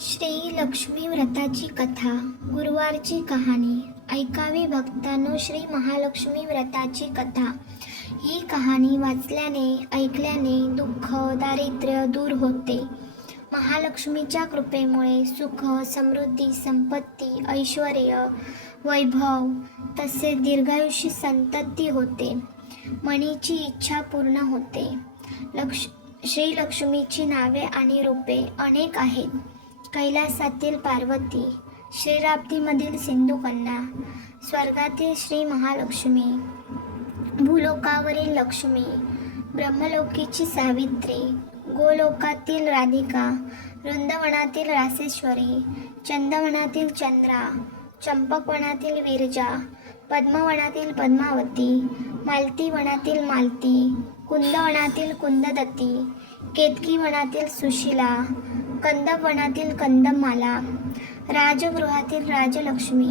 श्री लक्ष्मी व्रताची कथा. गुरुवारची कहाणी. ऐकावी भक्तांनो श्री महालक्ष्मी व्रताची कथा. ही कहाणी वाचल्याने ऐकल्याने दुःख दारिद्र्य दूर होते. महालक्ष्मीच्या कृपेमुळे सुख समृद्धी संपत्ती ऐश्वर वैभव तसेच दीर्घायुष्य संतती होते. मनीची इच्छा पूर्ण होते. श्री लक्ष्मीची नावे आणि रूपे अनेक आहेत. कैलासातील पार्वती, श्रीराब्दीमधील सिंधुकन्या, स्वर्गातील श्री महालक्ष्मी, भूलोकावरील लक्ष्मी, ब्रह्मलोकीची सावित्री, गोलोकातील राधिका, वृंदावनातील रासेश्वरी, चंदवनातील चंद्रा, चंपकवनातील विरजा, पद्मवनातील पद्मावती, मालतीवनातील मालती, कुंदवनातील कुंददती, केतकीवनातील सुशिला, कंदवनातील कंदमाला, राजगृहातील राजलक्ष्मी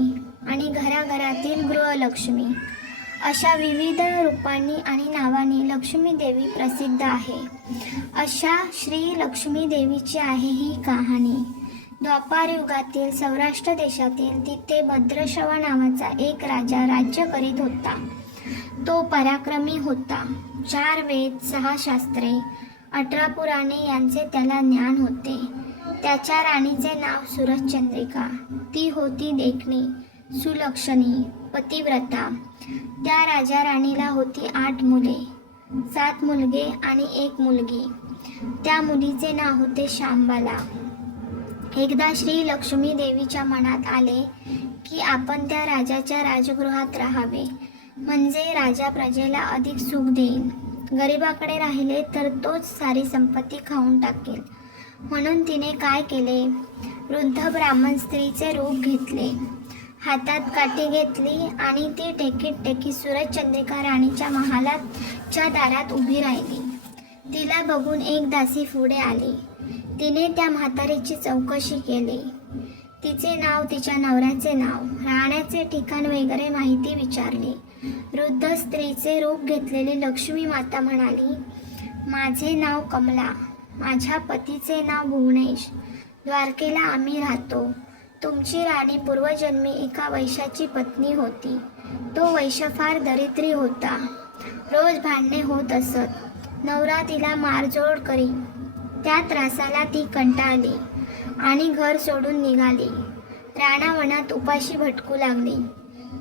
आणि घराघरातील गृहलक्ष्मी अशा विविध रूपांनी आणि नावांनी लक्ष्मी देवी प्रसिद्ध आहे. अशा श्री लक्ष्मी देवीची आहे ही कहाणी. द्वापार युगातील सौराष्ट्र देशातील तिथे भद्रश्रवा नावाचा एक राजा राज्य करीत होता. तो पराक्रमी होता. 4 वेद 6 शास्त्रे 18 पुराणे यांचे त्याला ज्ञान होते. त्याच्या राणीचे नाव सुरचंद्रिका. ती होती देखणी, सुलक्षणी, पतिव्रता. त्या राजा राणीला होती 8 मुले, 7 मुलगे आणि 1 मुलगी. त्या मुलीचे नाव होते शांबाला. एकदा श्री लक्ष्मी देवीच्या मनात आले की आपण त्या राजाच्या राजगृहात राहावे, म्हणजे राजा प्रजेला अधिक सुख देईल. गरिबाकडे राहिले तर तोच सारी संपत्ती खाऊन टाकेल. म्हणून तिने काय केले, वृद्ध ब्राह्मण स्त्रीचे रूप घेतले, हातात काठी घेतली आणि ती टेकीत सुरचंद्रिका राणीच्या महालाच्या दारात उभी राहिली. तिला बघून एक दासी पुढे आली. तिने त्या म्हातारीची चौकशी केली. तिचे नाव, तिच्या नवऱ्याचे नाव, राहण्याचे ठिकाण वगैरे माहिती विचारली. वृद्ध स्त्रीचे रूप घेतलेली लक्ष्मी माता म्हणाली, माझे नाव कमला, माझ्या पतीचे नाव भुवनेश, द्वारकेला आम्ही राहतो. तुमची राणी पूर्वजन्मी एका वैश्याची पत्नी होती. तो वैश्य फार दरिद्री होता. रोज भांडणे होत असत. नवरा तिला मारझोड करी. त्या त्रासाला ती कंटाळली आणि घर सोडून निघाली. रानावनात उपाशी भटकू लागली.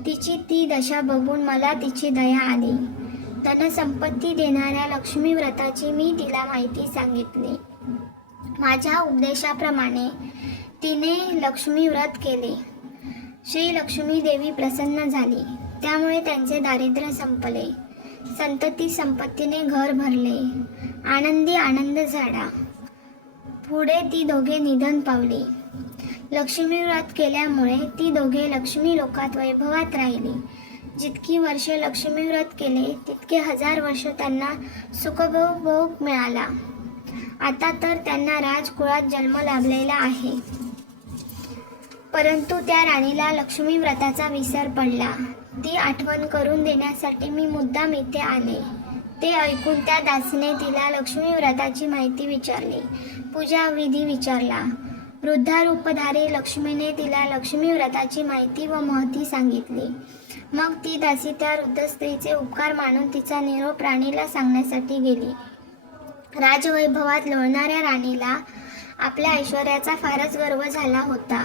तिची ती दशा बघून मला तिची दया आली. धनसंपत्ती देणाऱ्या लक्ष्मी व्रताची मी तिला माहिती सांगितली. माझ्या उपदेशाप्रमाणे तिने लक्ष्मी व्रत केले. श्री लक्ष्मी देवी प्रसन्न झाली. त्यामुळे त्यांचे दारिद्र्य संपले. संतती संपत्तीने घर भरले. आनंदी आनंद झाला. पुढे ती दोघे निधन पावली. लक्ष्मी व्रत केल्यामुळे ती दोघे लक्ष्मी लोकात वैभवात राहिली. जितकी वर्षे लक्ष्मी व्रत केले तितके 1000 वर्ष त्यांना सुखभोग मिळाला. आता तर त्यांना राजकुळात जन्म लाभलेला आहे. परंतु त्या राणीला लक्ष्मी व्रताचा विसर पडला. ती आठवण करून देण्यासाठी मी मुद्दाम इथे आले. ते ऐकून त्या दासीने तिला लक्ष्मी व्रताची माहिती विचारली. पूजा विधी विचारला. वृद्धारूपधारी लक्ष्मीने तिला लक्ष्मी व्रताची माहिती व महती सांगितली. मग ती दासी त्या वृद्ध स्त्रीचे उपकार मानून तिचा निरोप राणीला सांगण्यासाठी गेली. राजवैभवात लोळणाऱ्या राणीला आपल्या ऐश्वर्याचा फारच गर्व झाला होता.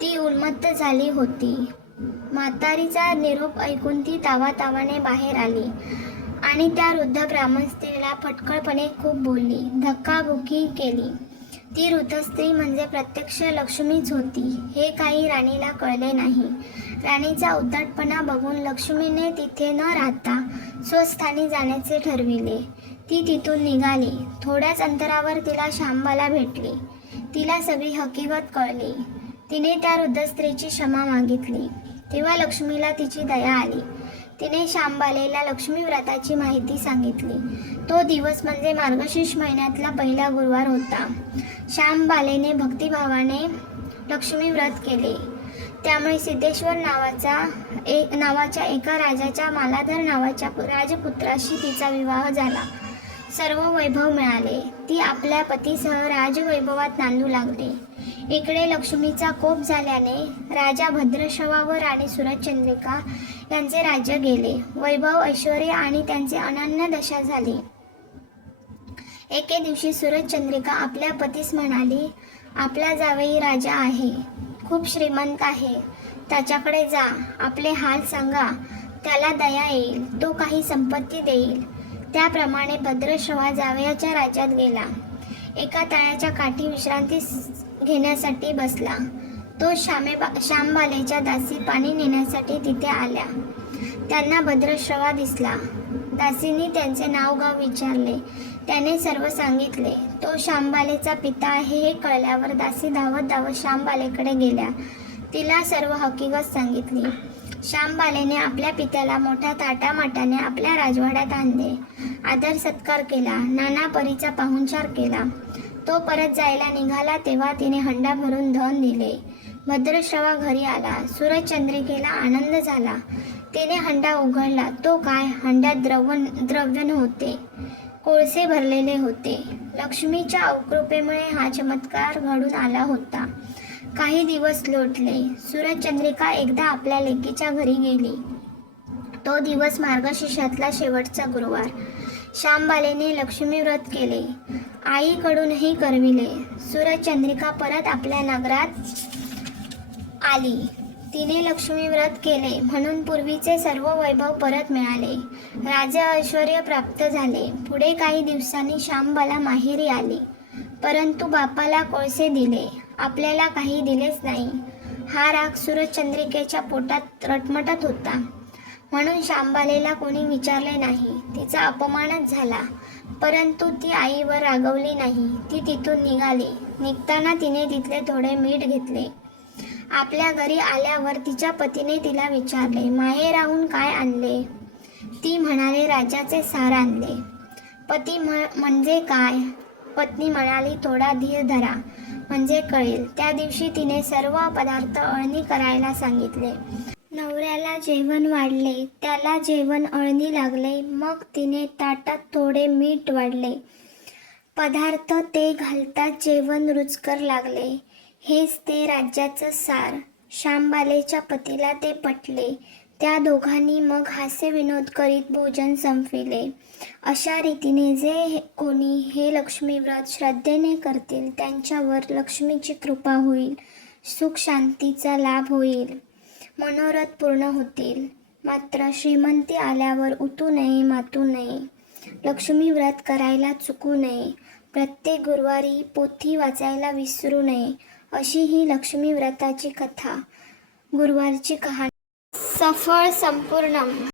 ती उन्मत्त झाली होती. म्हातारीचा निरोप ऐकून ती तावातावाने बाहेर आली आणि त्या वृद्ध ब्राह्मण स्त्रीला फटकळपणे खूप बोलली, धक्काबुक्की केली. ती वृद्ध स्त्री म्हणजे प्रत्यक्ष लक्ष्मीच होती हे काही राणीला कळले नाही. राणीचा उद्धटपणा बघून लक्ष्मीने तिथे न राहता स्वस्थानी जाण्याचे ठरविले. ती तिथून निघाली. थोड्याच अंतरावर तिला शांबाला भेटली. तिला सगळी हकीकत कळली. तिने त्या वृद्ध स्त्रीची क्षमा मागितली. तेव्हा लक्ष्मीला तिची दया आली. तिने शांबालेला लक्ष्मी व्रताची माहिती सांगितली. तो दिवस म्हणजे मार्गशीर्ष महिन्यातला पहिला गुरुवार होता. शांबालेने भक्तिभावाने लक्ष्मी व्रत केले. त्यामुळे सिद्धेश्वर नावाच्या एका राजाच्या मालाधर नावाच्या राजपुत्राशी तिचा विवाह झाला. सर्व वैभव मिळाले. ती आपल्या पतीसह राजवैभवात नांदू लागली. इकडे लक्ष्मीचा कोप झाल्याने राजा भद्रश्रवा व राणी सुरचंद्रिका यांचे राज्य गेले. वैभव, ऐश्वर्य आणि त्यांचे अनन्य दशा झाली. एके दिवशी सुरचंद्रिका आपल्या पतीस म्हणाली, आपला जावई राजा आहे, खूप श्रीमंत आहे. त्याच्याकडे जा, आपले हाल सांगा, त्याला दया येईल, तो काही संपत्ती देईल. त्याप्रमाणे भद्रश्रवा जावयाच्या राज्यात गेला. एका तळ्याच्या काठी विश्रांती घेण्यासाठी बसला. तो श्यामबालेच्या दासी पाणी नेण्यासाठी तिथे आल्या. त्यांना भद्रश्रवा दिसला. दासींनी त्यांचे नाव गाव विचारले. त्याने सर्व सांगितले. तो श्यामबालेचा पिता आहे हे कळल्यावर दासी धावत धावत श्यामबालेकडे गेल्या. तिला सर्व हकीकत सांगितली. श्यामबालेने आपल्या पित्याला मोठ्या थाटामाटाने आपल्या राजवाड्यात आणले. आदर सत्कार केला. नाना परीचा पाहुणचार केला. तो परत जायला निघाला तेव्हा तिने हंडा भरून धन दिले. भद्रश्रवा घरी आला. सुरचंद्रिकेला आनंद झाला. तिने हंडा उघडला. तो काय, हंड्यात द्रव्य नव्हते, कोळसे भरलेले होते. लक्ष्मीच्या अवकृपेमुळे हा चमत्कार घडून आला होता. काही दिवस लोटले. सुरचंद्रिका एकदा आपल्या लेकीच्या घरी गेली. तो दिवस मार्गशीर्षातला शेवटचा गुरुवार. श्यामबालेने लक्ष्मी व्रत केले. आईकडूनही करविले. सुरचंद्रिका परत आपल्या नगरात आली. तिने लक्ष्मी व्रत केले म्हणून पूर्वीचे सर्व वैभव परत मिळाले. राज्य ऐश्वर्य प्राप्त झाले. पुढे काही दिवसांनी श्यामबाला माहेरी आली. परंतु बापाला कोळसे दिले, आपल्याला काही दिलेच नाही. हा राग सुरचंद्रिकेच्या पोटात रटमटत होता. म्हणून श्यामबालेला कोणी विचारले नाही. तिचा अपमानच झाला. परंतु ती आईवर रागवली नाही. ती तिथून निघाली. निघताना तिने तिथले थोडे मीठ घेतले. आपल्या घरी आल्यावर तिच्या पतीने तिला विचारले, माहेराहून काय आणले? ती म्हणाली, राजाचे सार आणले. पती म्हणजे काय? पत्नी म्हणाली, थोडा धीर धरा, म्हणजे कळेल. त्या दिवशी तिने सर्व पदार्थ अळणी करायला सांगितले. नवऱ्याला जेवण वाढले, त्याला जेवण अळणी लागले. मग तिने ताटात थोडे मीठ वाढले. पदार्थ ते घालताच जेवण रुचकर लागले. हेच ते राज्याचं सार. श्यामबालेच्या पतीला ते पटले. त्या दोघांनी मग हास्य विनोद करीत भोजन संपविले. अशा रीतीने जे कोणी हे लक्ष्मी व्रत श्रद्धेने करतील त्यांच्यावर लक्ष्मीची कृपा होईल, सुख शांतीचा लाभ होईल, मनोरथ पूर्ण होतील. मात्र श्रीमंती आल्यावर उतू नये, मातू नये. लक्ष्मी व्रत करायला चुकू नये. प्रत्येक गुरुवारी पोथी वाचायला विसरू नये. अशी ही लक्ष्मी व्रताची कथा, गुरुवारची कहाणी. सफळ संपूर्ण.